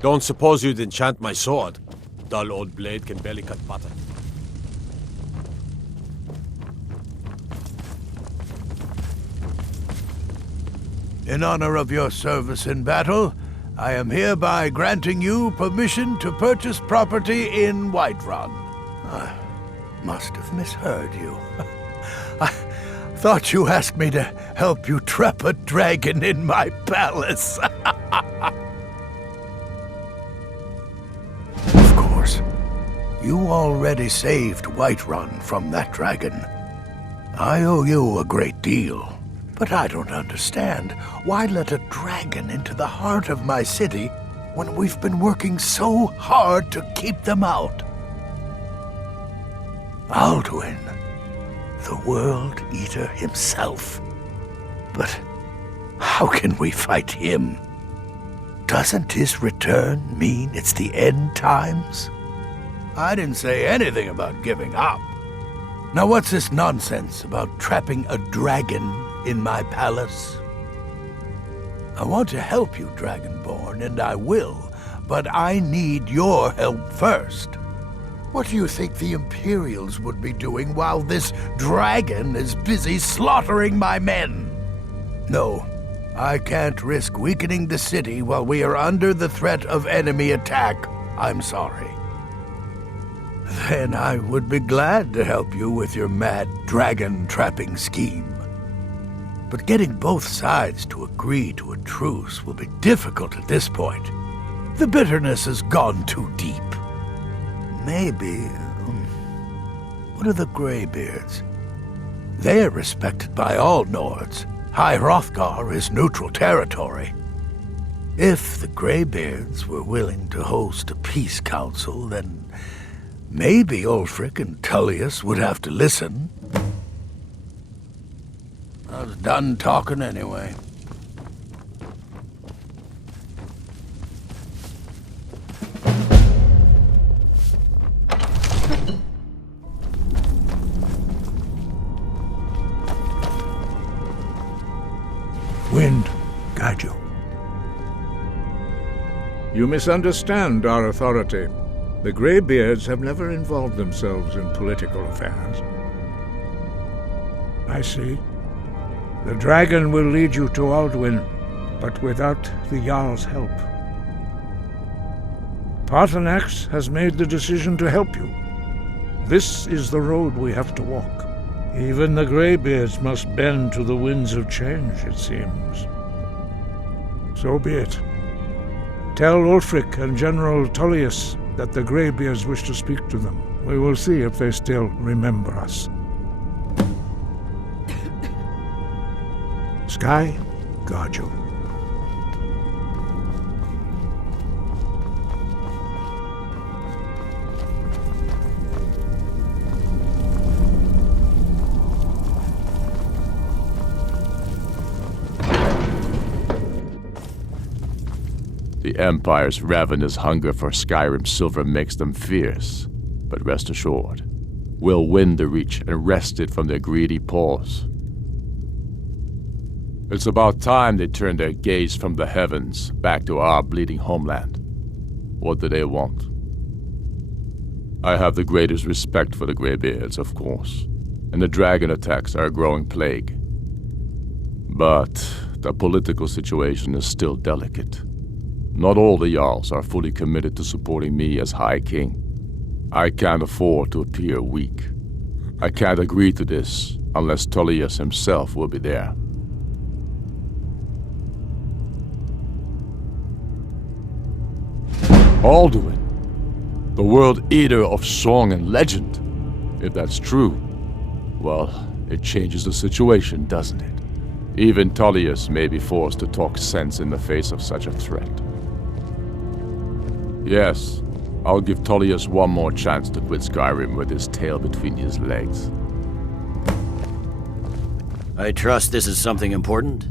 Don't suppose you'd enchant my sword? Dull old blade can barely cut butter. In honor of your service in battle, I am hereby granting you permission to purchase property in Whiterun. I must have misheard you. I thought you asked me to help you trap a dragon in my palace. Of course, you already saved Whiterun from that dragon. I owe you a great deal. But I don't understand. Why let a dragon into the heart of my city when we've been working so hard to keep them out? Alduin, the World Eater himself. But how can we fight him? Doesn't his return mean it's the end times? I didn't say anything about giving up. Now what's this nonsense about trapping a dragon in my palace? I want to help you, Dragonborn, and I will, but I need your help first. What do you think the Imperials would be doing while this dragon is busy slaughtering my men? No, I can't risk weakening the city while we are under the threat of enemy attack. I'm sorry. Then I would be glad to help you with your mad dragon-trapping scheme. But getting both sides to agree to a truce will be difficult at this point. The bitterness has gone too deep. Maybe... what are the Greybeards? They are respected by all Nords. High Hrothgar is neutral territory. If the Greybeards were willing to host a peace council, then maybe Ulfric and Tullius would have to listen. I was done talking anyway. Wind, guide you. You misunderstand our authority. The Greybeards have never involved themselves in political affairs. I see. The dragon will lead you to Alduin, but without the Jarl's help. Paarthurnax has made the decision to help you. This is the road we have to walk. Even the Greybeards must bend to the winds of change, it seems. So be it. Tell Ulfric and General Tullius that the Greybeards wish to speak to them. We will see if they still remember us. Sky, guard you. The Empire's ravenous hunger for Skyrim silver makes them fierce, but rest assured, we'll win the Reach and wrest it from their greedy paws. It's about time they turned their gaze from the heavens back to our bleeding homeland. What do they want? I have the greatest respect for the Greybeards, of course, and the dragon attacks are a growing plague. But the political situation is still delicate. Not all the Jarls are fully committed to supporting me as High King. I can't afford to appear weak. I can't agree to this unless Tullius himself will be there. Alduin, the World Eater of song and legend. If that's true, well, it changes the situation, doesn't it? Even Tullius may be forced to talk sense in the face of such a threat. Yes, I'll give Tullius one more chance to quit Skyrim with his tail between his legs. I trust this is something important?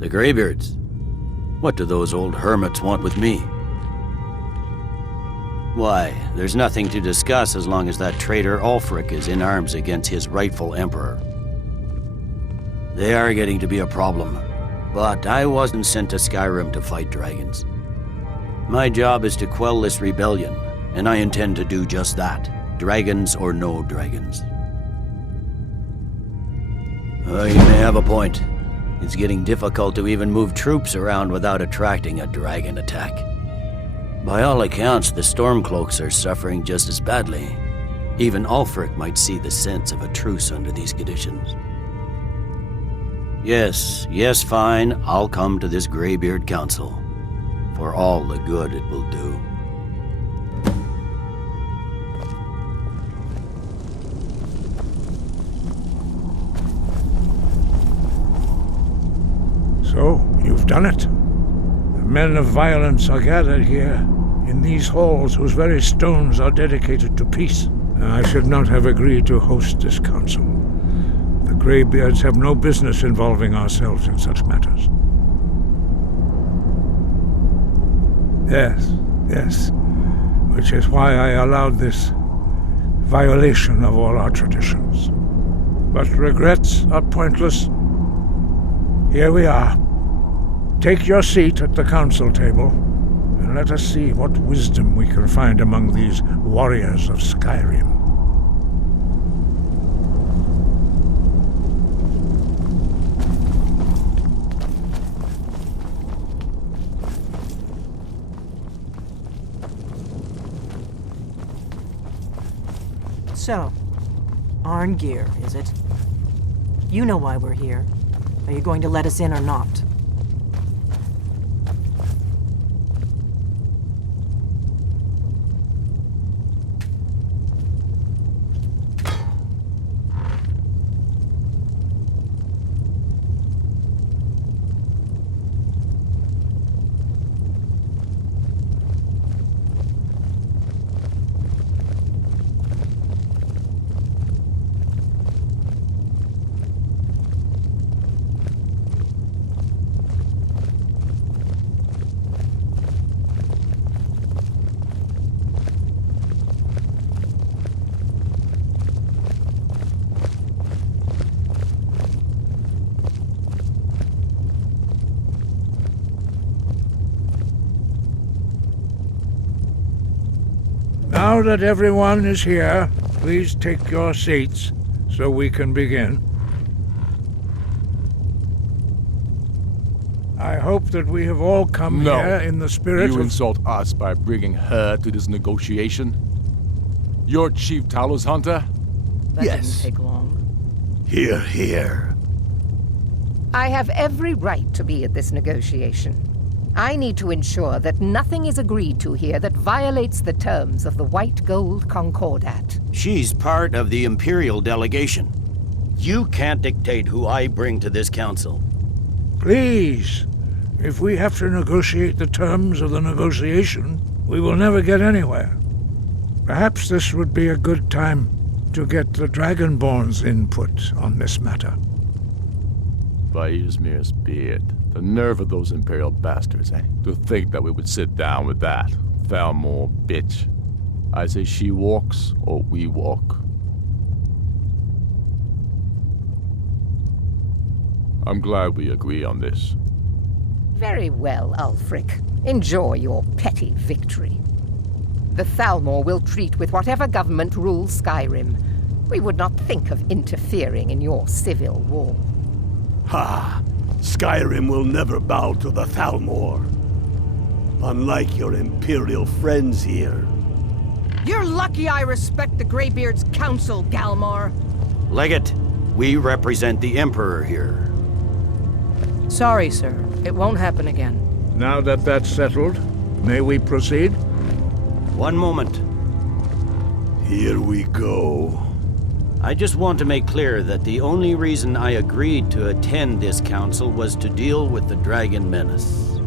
The Greybeards. What do those old hermits want with me? Why, there's nothing to discuss as long as that traitor Ulfric is in arms against his rightful emperor. They are getting to be a problem, but I wasn't sent to Skyrim to fight dragons. My job is to quell this rebellion, and I intend to do just that. Dragons or no dragons. You may have a point. It's getting difficult to even move troops around without attracting a dragon attack. By all accounts, the Stormcloaks are suffering just as badly. Even Ulfric might see the sense of a truce under these conditions. Yes, fine, I'll come to this Greybeard Council. For all the good it will do. So, you've done it. The men of violence are gathered here, in these halls whose very stones are dedicated to peace. I should not have agreed to host this council. The Greybeards have no business involving ourselves in such matters. Yes. Which is why I allowed this violation of all our traditions. But regrets are pointless. Here we are. Take your seat at the council table, and let us see what wisdom we can find among these warriors of Skyrim. So, Arngeir, is it? You know why we're here. Are you going to let us in or not? Now that everyone is here, please take your seats so we can begin. I hope that we have all come here in the spirit You of... insult us by bringing her to this negotiation? You're Chief Talos Hunter? That Yes. didn't take long. Here. I have every right to be at this negotiation. I need to ensure that nothing is agreed to here that violates the terms of the White Gold Concordat. She's part of the Imperial delegation. You can't dictate who I bring to this council. Please, if we have to negotiate the terms of the negotiation, we will never get anywhere. Perhaps this would be a good time to get the Dragonborn's input on this matter. By Ysmir's beard. The nerve of those Imperial bastards, eh? To think that we would sit down with that. Thalmor bitch. I say she walks, or we walk. I'm glad we agree on this. Very well, Ulfric. Enjoy your petty victory. The Thalmor will treat with whatever government rules Skyrim. We would not think of interfering in your civil war. Ha! Skyrim will never bow to the Thalmor. Unlike your Imperial friends here. You're lucky I respect the Greybeard's council, Galmar. Legate, we represent the Emperor here. Sorry, sir. It won't happen again. Now that that's settled, may we proceed? One moment. Here we go. I just want to make clear that the only reason I agreed to attend this council was to deal with the Dragon Menace.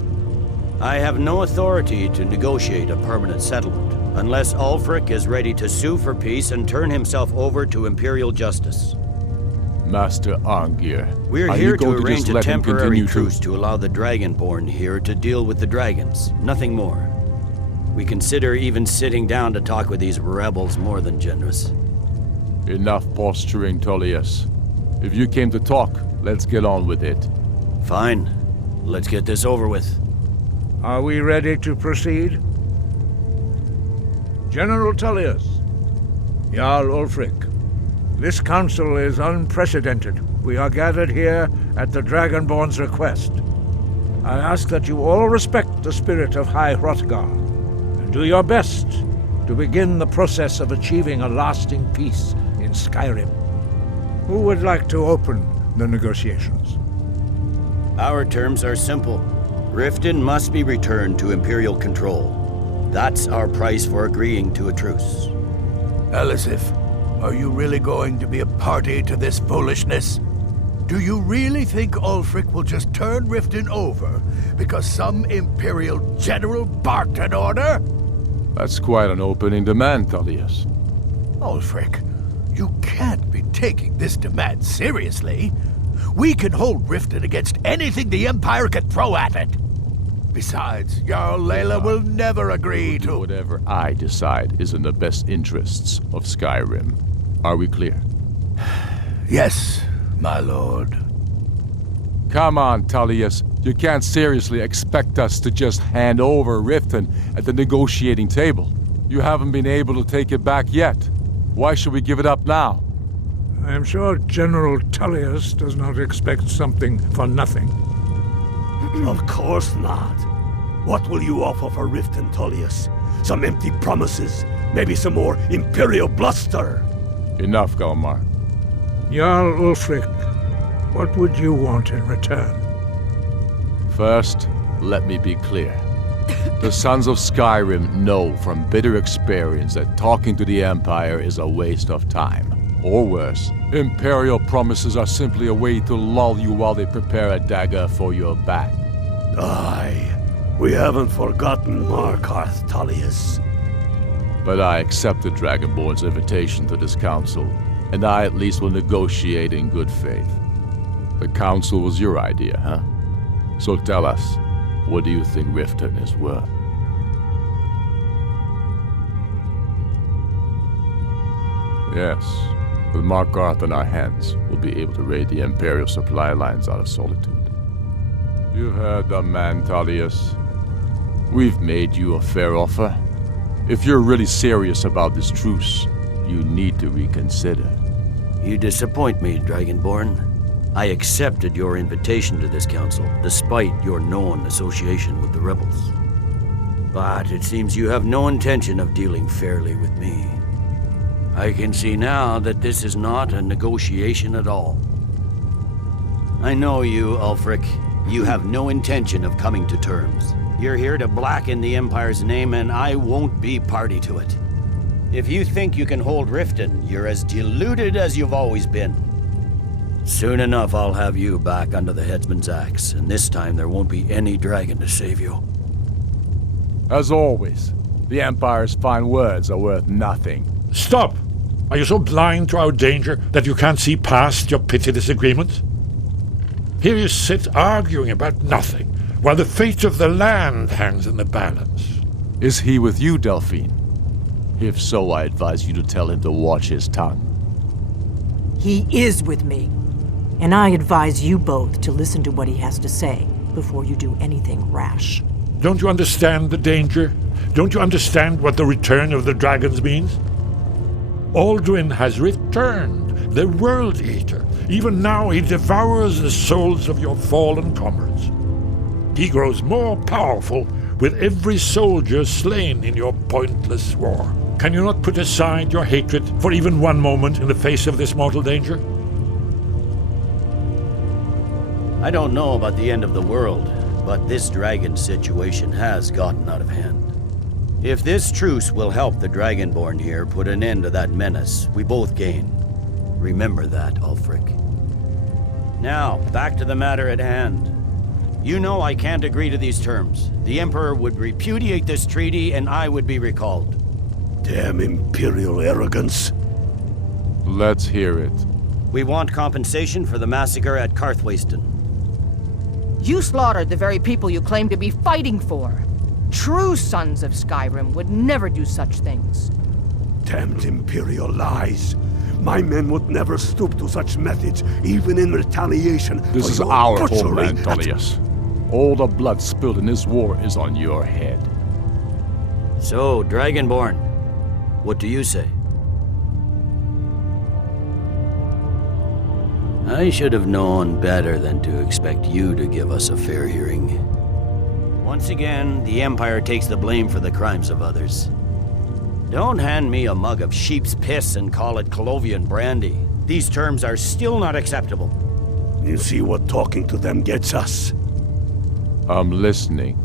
I have no authority to negotiate a permanent settlement, unless Ulfric is ready to sue for peace and turn himself over to Imperial justice. Master Arngeir, We're are here you to going arrange just a let him temporary continue truce to allow the Dragonborn here to deal with the dragons, nothing more. We consider even sitting down to talk with these rebels more than generous. Enough posturing, Tullius. If you came to talk, let's get on with it. Fine. Let's get this over with. Are we ready to proceed? General Tullius, Jarl Ulfric, this council is unprecedented. We are gathered here at the Dragonborn's request. I ask that you all respect the spirit of High Hrothgar, and do your best to begin the process of achieving a lasting peace in Skyrim. Who would like to open the negotiations? Our terms are simple. Riften must be returned to Imperial control. That's our price for agreeing to a truce. Elisif, are you really going to be a party to this foolishness? Do you really think Ulfric will just turn Riften over because some Imperial general barked an order? That's quite an opening demand, Tullius. Ulfric, you can't be taking this demand seriously. We can hold Riften against anything the Empire can throw at it. Besides, Jarl Layla will never agree to... Whatever I decide is in the best interests of Skyrim. Are we clear? Yes, my lord. Come on, Tullius. You can't seriously expect us to just hand over Riften at the negotiating table. You haven't been able to take it back yet. Why should we give it up now? I am sure General Tullius does not expect something for nothing. Of course not. What will you offer for Riften, Tullius? Some empty promises? Maybe some more Imperial bluster? Enough, Galmar. Jarl Ulfric, what would you want in return? First, let me be clear. The Sons of Skyrim know from bitter experience that talking to the Empire is a waste of time. Or worse, Imperial promises are simply a way to lull you while they prepare a dagger for your back. Aye, we haven't forgotten Markarth, Tullius. But I accept the Dragonborn's invitation to this council, and I at least will negotiate in good faith. The council was your idea, huh? So tell us, what do you think Riften is worth? Yes, with Markarth in our hands, we'll be able to raid the Imperial supply lines out of Solitude. You heard the man, Tullius. We've made you a fair offer. If you're really serious about this truce, you need to reconsider. You disappoint me, Dragonborn. I accepted your invitation to this council, despite your known association with the rebels. But it seems you have no intention of dealing fairly with me. I can see now that this is not a negotiation at all. I know you, Ulfric. You have no intention of coming to terms. You're here to blacken the Empire's name, and I won't be party to it. If you think you can hold Riften, you're as deluded as you've always been. Soon enough, I'll have you back under the headsman's axe, and this time there won't be any dragon to save you. As always, the Empire's fine words are worth nothing. Stop! Are you so blind to our danger that you can't see past your petty disagreements? Here you sit arguing about nothing, while the fate of the land hangs in the balance. Is he with you, Delphine? If so, I advise you to tell him to watch his tongue. He is with me, and I advise you both to listen to what he has to say before you do anything rash. Don't you understand the danger? Don't you understand what the return of the dragons means? Alduin has returned, the World Eater. Even now he devours the souls of your fallen comrades. He grows more powerful with every soldier slain in your pointless war. Can you not put aside your hatred for even one moment in the face of this mortal danger? I don't know about the end of the world, but this dragon situation has gotten out of hand. If this truce will help the Dragonborn here put an end to that menace, we both gain. Remember that, Ulfric. Now, back to the matter at hand. You know I can't agree to these terms. The Emperor would repudiate this treaty, and I would be recalled. Damn Imperial arrogance. Let's hear it. We want compensation for the massacre at Karthwasten. You slaughtered the very people you claim to be fighting for. True sons of Skyrim would never do such things. Damned Imperial lies. My men would never stoop to such methods, even in retaliation. This is our homeland, Tullius. All the blood spilled in this war is on your head. So, Dragonborn, what do you say? I should have known better than to expect you to give us a fair hearing. Once again, the Empire takes the blame for the crimes of others. Don't hand me a mug of sheep's piss and call it Colovian brandy. These terms are still not acceptable. You see what talking to them gets us? I'm listening.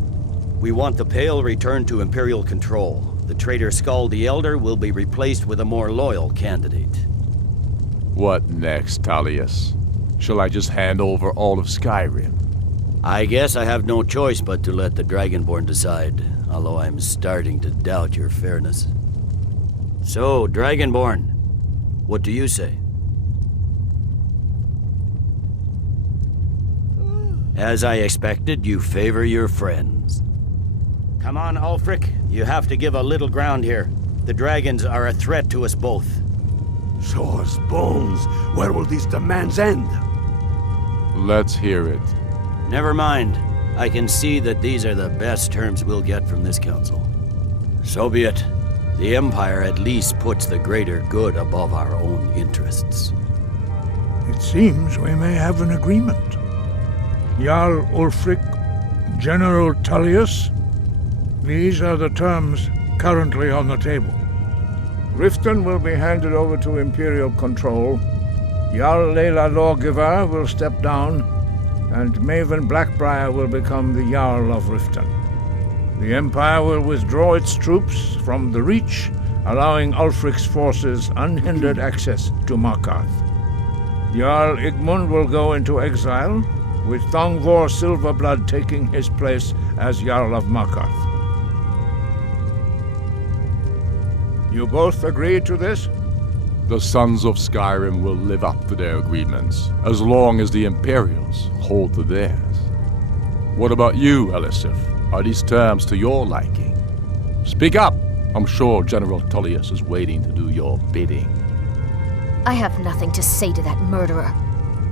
We want the Pale returned to Imperial control. The traitor Skull the Elder will be replaced with a more loyal candidate. What next, Tullius? Shall I just hand over all of Skyrim? I guess I have no choice but to let the Dragonborn decide, although I'm starting to doubt your fairness. So, Dragonborn, what do you say? As I expected, you favor your friends. Come on, Ulfric. You have to give a little ground here. The dragons are a threat to us both. Show us bones. Where will these demands end? Let's hear it. Never mind. I can see that these are the best terms we'll get from this council. So be it. The Empire at least puts the greater good above our own interests. It seems we may have an agreement. Jarl Ulfric, General Tullius, these are the terms currently on the table. Riften will be handed over to Imperial control. Jarl Layla Lawgiver will step down, and Maven Blackbriar will become the Jarl of Riften. The Empire will withdraw its troops from the Reach, allowing Ulfric's forces unhindered access to Markarth. Jarl Igmund will go into exile, with Thongvor Silverblood taking his place as Jarl of Markarth. You both agree to this? The Sons of Skyrim will live up to their agreements, as long as the Imperials hold to theirs. What about you, Elisif? Are these terms to your liking? Speak up! I'm sure General Tullius is waiting to do your bidding. I have nothing to say to that murderer.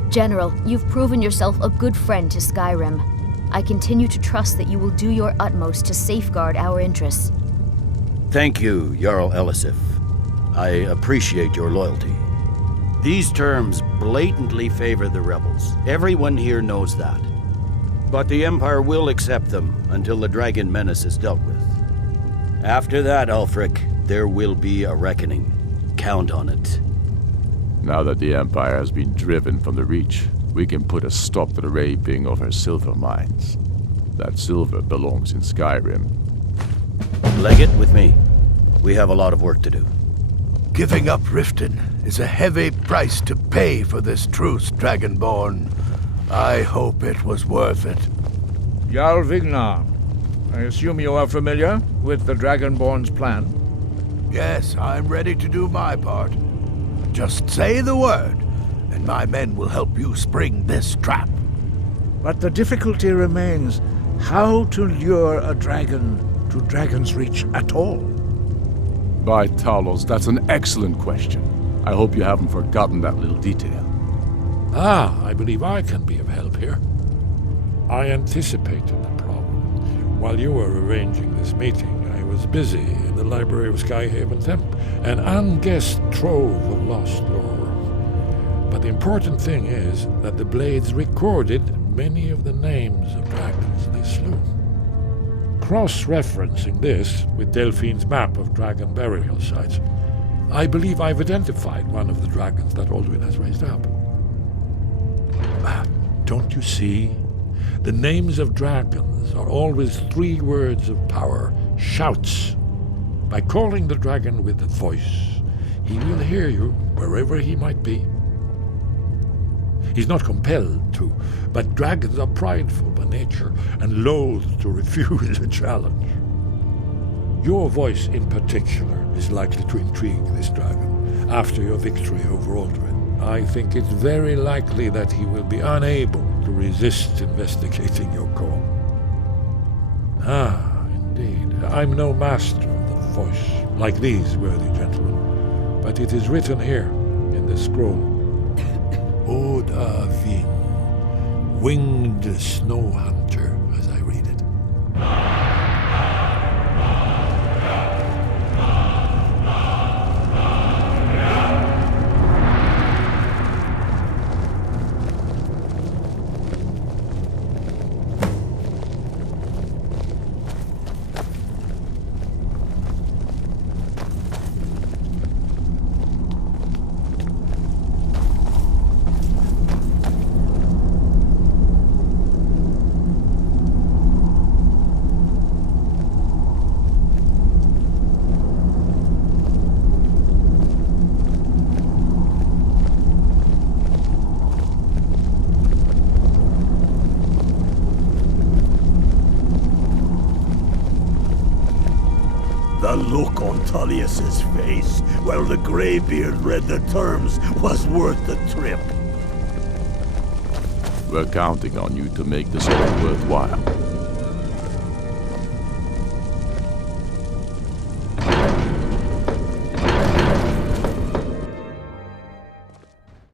General, you've proven yourself a good friend to Skyrim. I continue to trust that you will do your utmost to safeguard our interests. Thank you, Jarl Elisif. I appreciate your loyalty. These terms blatantly favor the rebels. Everyone here knows that. But the Empire will accept them until the dragon menace is dealt with. After that, Ulfric, there will be a reckoning. Count on it. Now that the Empire has been driven from the Reach, we can put a stop to the raping of her silver mines. That silver belongs in Skyrim. Legate, with me. We have a lot of work to do. Giving up Riften is a heavy price to pay for this truce, Dragonborn. I hope it was worth it. Jarl Vignar, I assume you are familiar with the Dragonborn's plan? Yes, I'm ready to do my part. Just say the word, and my men will help you spring this trap. But the difficulty remains how to lure a dragon to Dragon's Reach at all. By Talos, that's an excellent question. I hope you haven't forgotten that little detail. I believe I can be of help here. I anticipated the problem. While you were arranging this meeting, I was busy in the library of Skyhaven Temp, an unguessed trove of lost lore. But the important thing is that the Blades recorded many of the names of dragons they slew. Cross-referencing this with Delphine's map of dragon burial sites, I believe I've identified one of the dragons that Alduin has raised up. Don't you see? The names of dragons are always 3 words of power, shouts. By calling the dragon with a voice, he will hear you wherever he might be. He's not compelled to, but dragons are prideful by nature and loath to refuse a challenge. Your voice in particular is likely to intrigue this dragon after your victory over Alduin. I think it's very likely that he will be unable to resist investigating your call. Indeed. I'm no master of the voice, like these worthy gentlemen, but it is written here in the scroll. Dovahkin, winged snow hunter, The look on Tullius's face while the Greybeard read the terms was worth the trip. We're counting on you to make this all worthwhile.